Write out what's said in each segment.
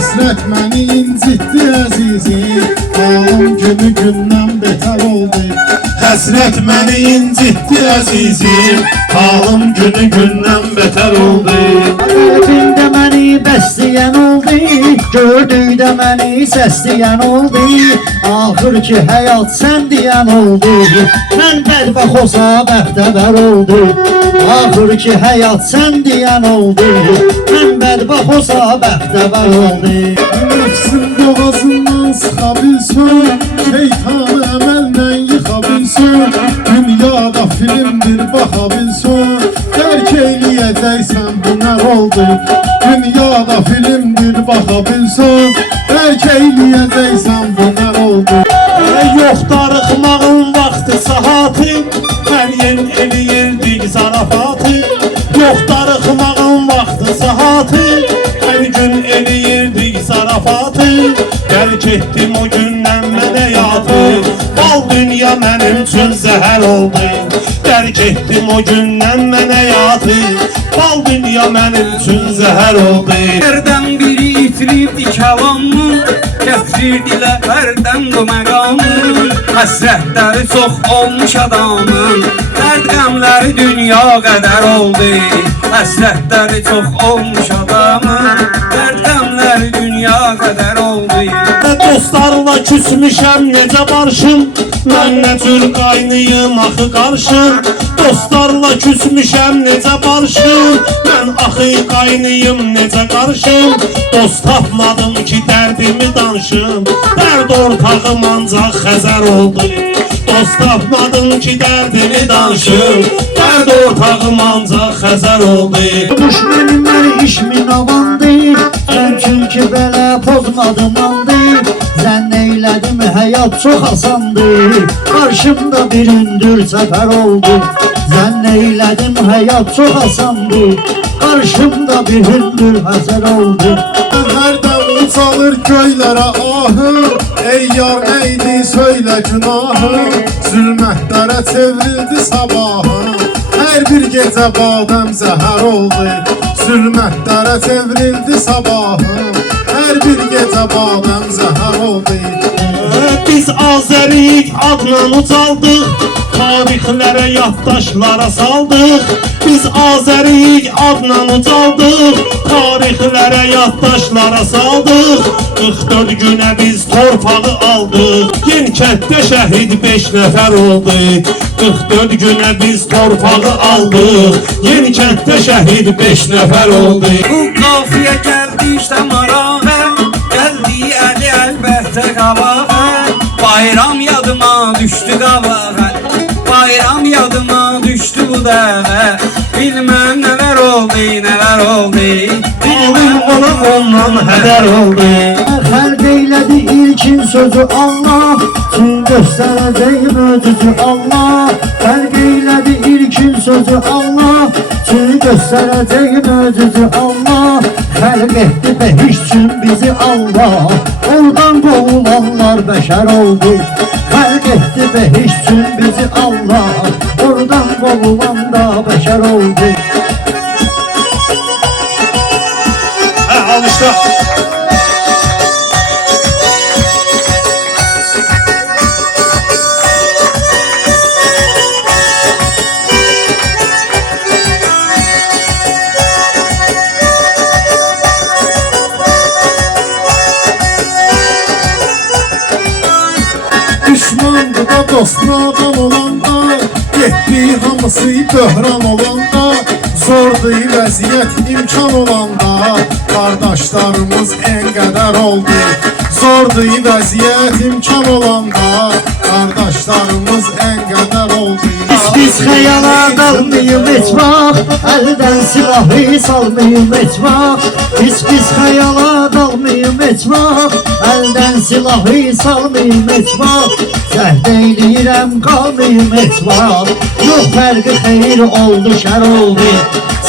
Həsrət məni incitdi əzizim, halım günü gündən betər oldu. Həsrət məni incitdi əzizim, halım günü gündən betər oldu. Qəlbimdə məni bəsləyən oldu, gördükdə məni səsləyən oldu. Axır ki həyat sən deyən oldu, mən bədbəxt olsa bəxtəvər oldu. Axır ki həyat sən deyən oldu, mən bədbəxt olsa bəxtəvər oldu. Nəfsim boğazından sıxa bilsin, şeytanı əməllə yıxa bilsin. Dünyada filmdir baxa bilsin, dərk eyləyəcəksən bu nə oldu. Dünyada filmdir baxa bilsin, dərk eyləyəcəksən bu nə oldu. Yox darıxmağın vaxtı saatı, hər yen eləyirdik zarafatı. Yox darıxmağın vaxtı saatı, hər gün eləyirdik zarafatı. Dərk etdim o gündən mənə yadı, bal dünya mənim üçün zəhər oldu. Dərk etdim o gündən mənə yadı, bal dünya mənim üçün zəhər oldu. Hərdən biri itiribdi kəlamı, gətirdilər hərdən bu məqamı. Həsrətləri çox olmuş adamın, dərd qəmləri dünya qədər oldu. Həsrətləri çox olmuş adamın, dərd qəmləri dünya qədər oldu. Dostlarla küsmüşəm necə barışım, mən nə cür qaynıyım axı qarışım. Dostlarla küsmüşəm necə barışım, mən axı qaynıyım necə qarışım. Dost tapmadım ki dərdimi danışım, dərd ortağım ancaq Xəzər oldu. Dost tapmadım ki dərdimi danışım, dərd ortağım ancaq Xəzər oldu. Düşmənim mən işmin avandı, sən çünki belə pozmadım andı. Zənn eylədim həyat çox asandı, qarşımda bir hündür səfər oldu. Zənn eylədim həyat çox asandı, qarşımda bir hündür həsər oldu. Hərdən uçalır göylərə ahı, ey yar neydi söylə günahı. Zülmətlərə çevrildi sabahı, hər bir gecə badəm zəhər oldu. Zülmətlərə çevrildi sabahı, hər bir gecə badəm zəhər oldu. Biz Azərik adla ucaldıq, tarixlərə yaddaşlara saldıq. Biz Azərik adla ucaldıq, tarixlərə yaddaşlara saldıq. 44 günə biz torpağı aldıq, Yenikənddə şəhid 5 nəfər oldu. 44 günə biz torpağı aldıq, Yenikənddə şəhid 5 nəfər oldu. Bu qafiyə gəldi işte marağa, gəldi əli əlbəttə qabağa. Bayram yadıma düşdü qabağa, bayram yadıma düşdü bu dəvə. Bilməm nələr oldu, nələr oldu, Bilməm ona ondan hədər oldu. Xəlq eylədi ilkin sözü Allah, kim göstərəcək möcüzü Allah. Xəlq eylədi ilkin sözü Allah, kim göstərəcək möcüzü Allah. Xəlq etdi behiş üçün bizi Allah, oradan qovulanlar bəşər oldu. Xəlq etdi behiş üçün bizi Allah, oradan qovulan da bəşər oldu. Alışda. Düşmandı da dost nadan olanda, getdi hamısı böhran olanda. Zordu vəziyyət imkan olanda, qardaşlarımız ən qədər oldu. Zordu vəziyyət imkan olanda, qardaşlarımız ən qədər oldu. Biz xəyala qalmayım heç vaxt, əldən silahı salmayım heç vaxt. Biz xəyala qalmayım heç vaxt, əldən silahı salmayım heç vaxt. Cəhd eyləyirəm qalmayım heç vaxt, yox fərqi xeyir oldu şər oldu.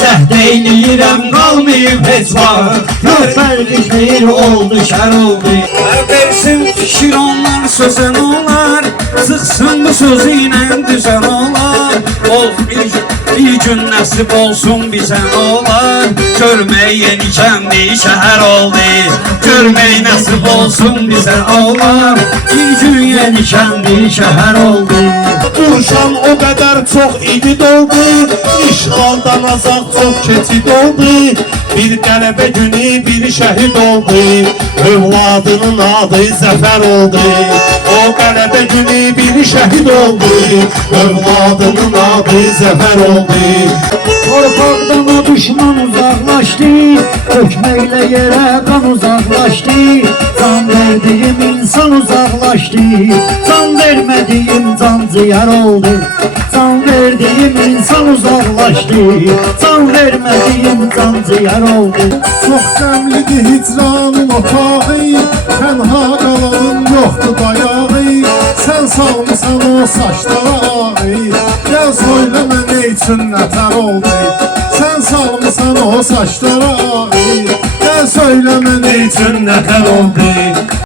Cəhd eyləyirəm qalmayım heç vaxt, yox fərqi xeyir oldu şər oldu. versin fikir onlar sözən olar, sıxsın bu sözü ilə düzən olar. Ol bir gün nəsib olsun bizə olar, görmək yeni kəndi şəhər oldu. Görmək nəsib olsun bizə Allah. Bir gün yeni kəndi şəhər oldu. Vuruşan o qədər çox idi doldu, işğaldan azad çox keçid oldu. Bir qələbə günü bir şəhid oldu, övladının adı Zəfər oldu. O qələbə günü bir şəhid oldu, övladının adı Zəfər oldu. Torpaqdan düşman uzaqlaşdı, hökməklə yerə qan uzaqlaşdı. Can verdiyim insan uzaqlaşdı, can vermədiyim canciyər oldu. Can verdiyim insan uzaqlaşdı, can vermədiyim canciyər oldu. Çox qəmlidir hicranın otağı, tənha qalanın yoxdur dayağı. Sən salmısan o saçlara ağı, gəl söyləmə nə üçün nətər oldu. Sən salmısan o saçlara ağı, gəl söyləmə nə üçün nətər oldu.